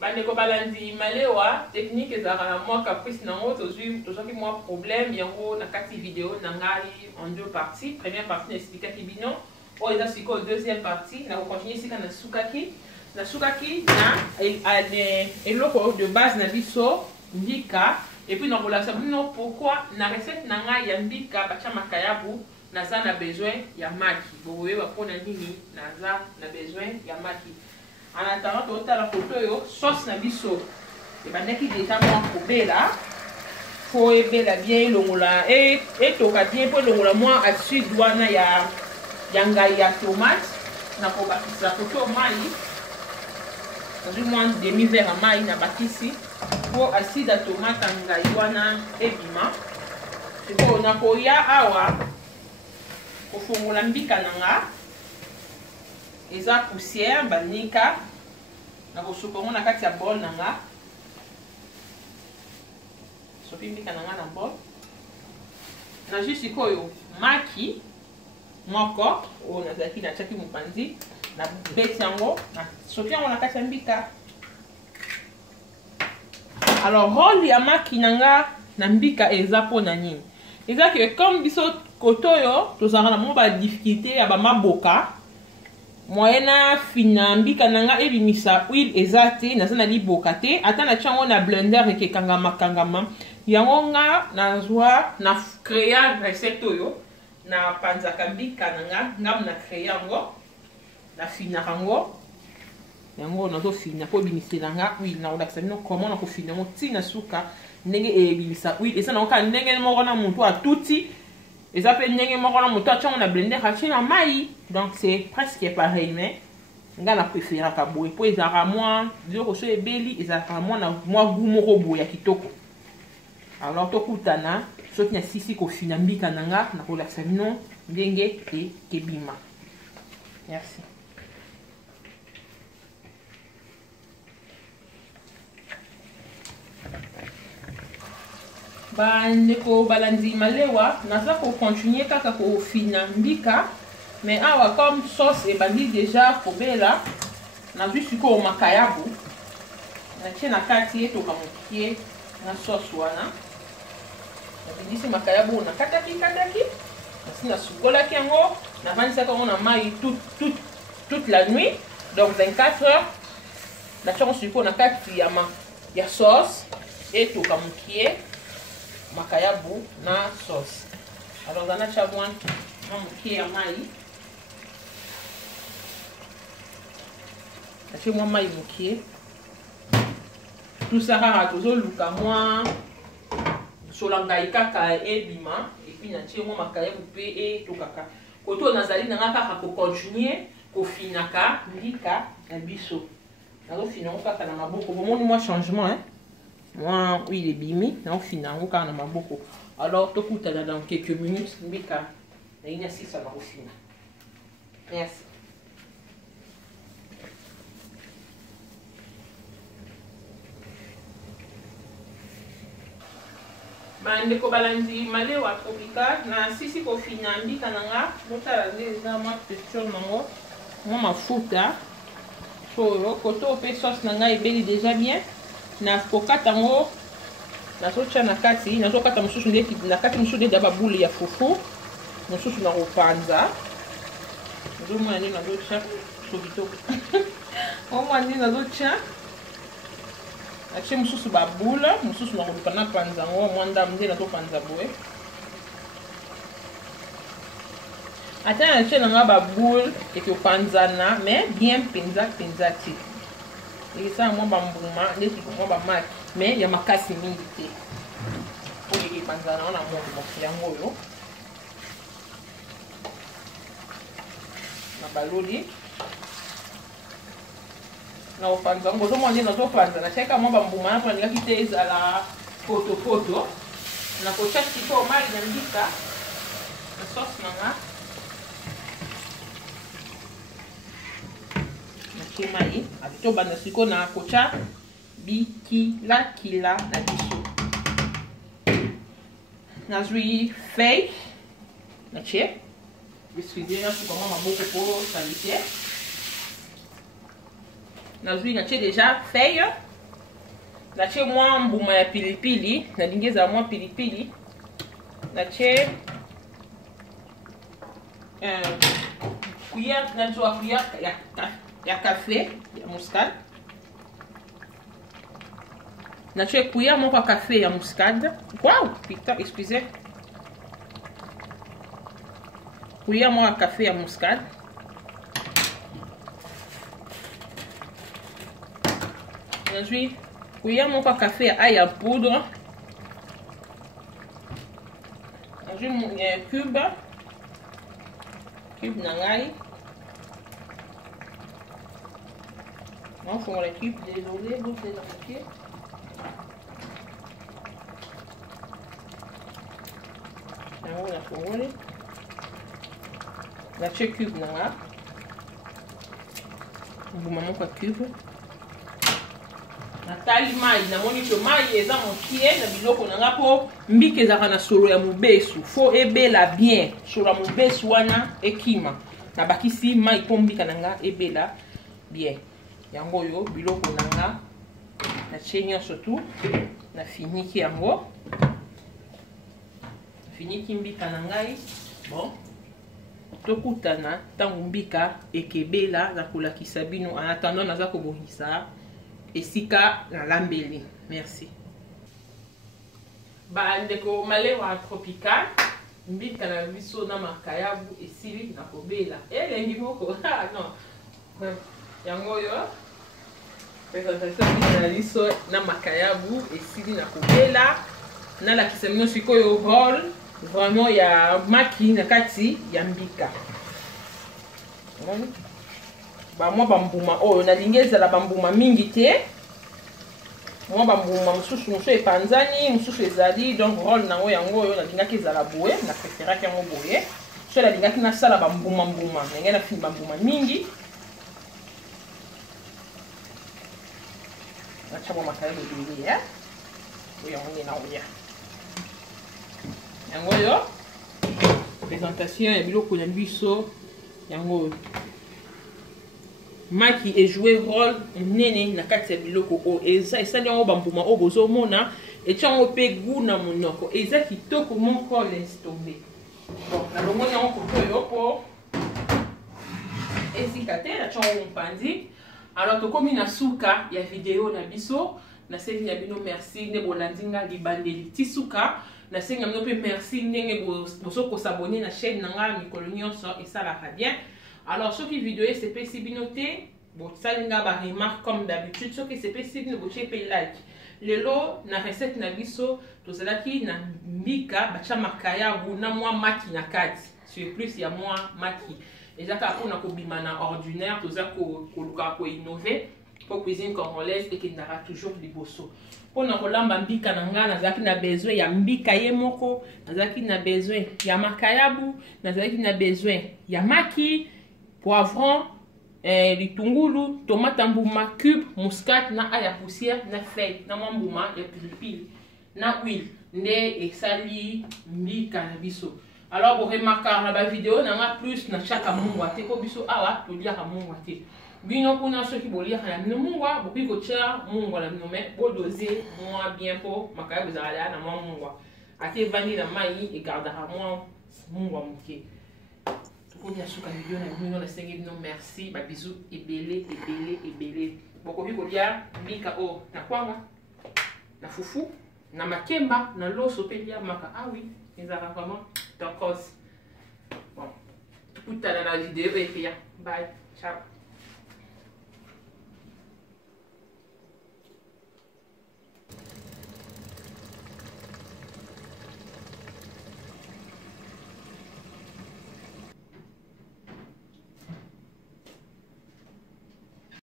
Bandeko balandi malewa technique ezara moi caprice nango tozwaki moi problème yango na kati vidéo na ngai en deux parties. Première partie expliquaki bino o eza siko deuxième partie na continuer sika na sukaki na eloko de base na biso mbika et puis na relation bino pourquoi na recette na ngai ya mbika bacha makayabu naza na besoin ya maki boye ba pona nini naza na besoin ya maki. En attendant, tu as la photo yo sauce na biso. Et ben qui déjà moi kobela. Faut ebela bien longola et toka bien pour longola moi à suite wana ya ngai ya tomate na ko bakisa la photo mai. Dans moins demi verre mai na bakisi pour acide à tomate ngai wana ebima. C'est bon na ko ya awa. Ko fongola mbika nanga. Eza poussière banika na kosukongo na kati ya bol nanga sopi mbika nanga na bol na juste sikoyo maki moko o nazaki na chaki mupanzi na beti yango na sopi yango na kati ya mbika. Alors rôle ya maki nanga na mbika eza pona nini eza que comme biso kotoyo tozanga na mo ba difficulté ya ba maboka moyena fina mbika nanga ebimisa huile ezate naza na liboka te ata na chango na blender ekekangama yango nga nazwa na créer recette oyo na panzaka mbika nanga ngam na créer yango na fina yango nazo fina po bimisela nga huile na olakisa bino comment na kofina yango ntina suka ndenge ebimisa huile eza na oka ndenge moko na muntu atuti eza pe ndenge moko na muntu achango na blender atie na mai. Donc c'est presque pareil mais nga na préférer ka boye po ezara moi biloko so ebeli ezara moi na moi goût moko boye ya kitoko. Alors tokutana soki na sisi kofina mbika nanga na kolakisa bino ndenge ekebima. Merci. Bandeko balandi malewa naza ko continuer kaka ko fina mbika. Mais awa comme sauce et bandi déjà kobela na juste ko makayabu na tena kati to kamukie na sauce wana na bidisi makayabu na kataki na sugola kiango na vanisa ko na mai toute la nuit donc 24 heures na chongo suko na kati ya sauce et to kamukie makayabu na sauce. Alors dans la chabouan mamukie ya mai ache moi mai mukie tout ça rara tozo luka moi solanga ikaka ebima et puis na tie moi makaya bupe et tokaka koto nazali nanga kaka ko continuer ko finaka ndika na biso nazo fina kaka na maboko bomoni moi changement hein moi oui les bimi na fina kaka na maboko. Alors tokutana dans quelques minutes mbika na ina sisa na kofina. Merci. Bandeko balandi malewa tropical na sisi kofina mbika nanga motala neza ma texture nango mo mafuta so koto pe sauce nanga ebeli déjà bien na kokata ngo na socha na kati na sokata mususu ndeki na kati mususu de daba boule ya fufu mususu na kopanza ndomo ani na docha so bitoko omo ani na docha ache mususu ba boule mususu na koluka na panza ngo mwanda mde na to panza boye ata ache na nga ba boule et que panza na mais bien penza ti et ça moi ba mbuma ndeki ko ba maki mais ya makasi mingi te oye panza na mo yango yo na baloli na opanza ngo zomo ndi na to panza na cheka mo ba mbuma na panga kite ezala foto na ko chaki ko mai na ndika na sauce nanga na chimai ato bana siko na kocha bikila na biso na zui fake na che biscuit na suka mama boko pour saliter na zui na che déjà feuille natie mwa mbuma ya pilipili nalingeza mwa pilipili natie cuillère najua cuillère ya café ya muscade natie cuillère moko ya café ya muscade. Waouh putain, excusez, cuillère moko ya café ya muscade. Najui cuillère moko ya café ya ail en poudre. Najui cube nangai. Non, faut mon cube, désolé, vous faites la papier. Nango na fongoli. Natie cube nanga. Mbuma moko cube. Natali mai namoni ke mai eza mokie na biloko nanga po mbike ezaka na solo ya mobesu fo ebela bien solo ya mobesu wana ekima na bakisi mai po mbika nanga ebela bien yango oyo biloko nanga na tie nyonso tu na finiki yango finiki mbika na ngai. Bon, tokutana ntango mbika ekebela na kolakisa bino en attendant naza kobongisa esika na lambeli. Merci. Bandeko malewa tropical mbika na biso na makayabu esili na kobela elengi moko non yango yo présentation na biso na makayabu esili na kobela na lakisa bino sikoyo rôle vraiment ya maki na kati ya mbika. Mwa bambuma oyo nalingi ezala bambuma mingi te, mwa bambuma mosusu epanzani mosusu ezali donc rôle nango yango oyo nalingaki ezala boye na préféraki yango boye so nalingaki nasala bambuma ndenge nafini bambuma mingi natia mwa makayabo ebele oyo yango nde naoya yango oyo présentation ya biloko na biso yango oyo maki ejoué rôle nene na kati ya biloko oyo esali yango bambuma oyo bozomona etia yango mpe goût na monoko eza kitoko moko laisse tomber. Bon, nalongoni yango koto oyo mpo esika te natia yango mopanzi. Alors tokomi na suka ya video na biso nasengi ya bino merci nde bolandi nga libandeli ti suka nasengi ya bino mpe merci ndenge bosokosabone na chaîne nanga mikolo nyonso esalaka bien. Alors, ce qui vidéo c'est pas si bien noté, bon, ça les gars remarque comme d'habitude, ce qui c'est pas si bien noté, like. Le lot na recette na biso, tout cela qui na mbika, bacha makaya ou na moi maki na kati. Sur plus il y a moi maki. Et ça quand on a kobima na ordinaire, tout ça ko innover pour cuisine congolaise et qui n'aura toujours des bossos. Pour na kolamba mbika na nga nazaki na besoin ya mbika ye moko, nazaki na besoin ya makayabu, nazaki na besoin ya maki, poivron, litungulu, tomate mbuma cube, muscade na aya poussière na feuille na mbuma ya pilipili na huile nde esali mbika na biso. Alors vous remarquez na ba vidéo na plus na chaka mungwa te ko biso awa to liaka mungwa te. Bino kuna soki boliaka na bino mungwa bopi ko tia mungwa na bino mais bo doser moi bien po makaya bezala na mungwa. Ate vani na mai e gardera moi mungwa muke. Pour la suka vidéo na bino na sengi bino merci ba bisous ebele boko biko lia mbika o na kwanga na fufu na makemba na loso pe lia maka ah oui ezaka vraiment donc bon tout à la vidéo et bye ciao.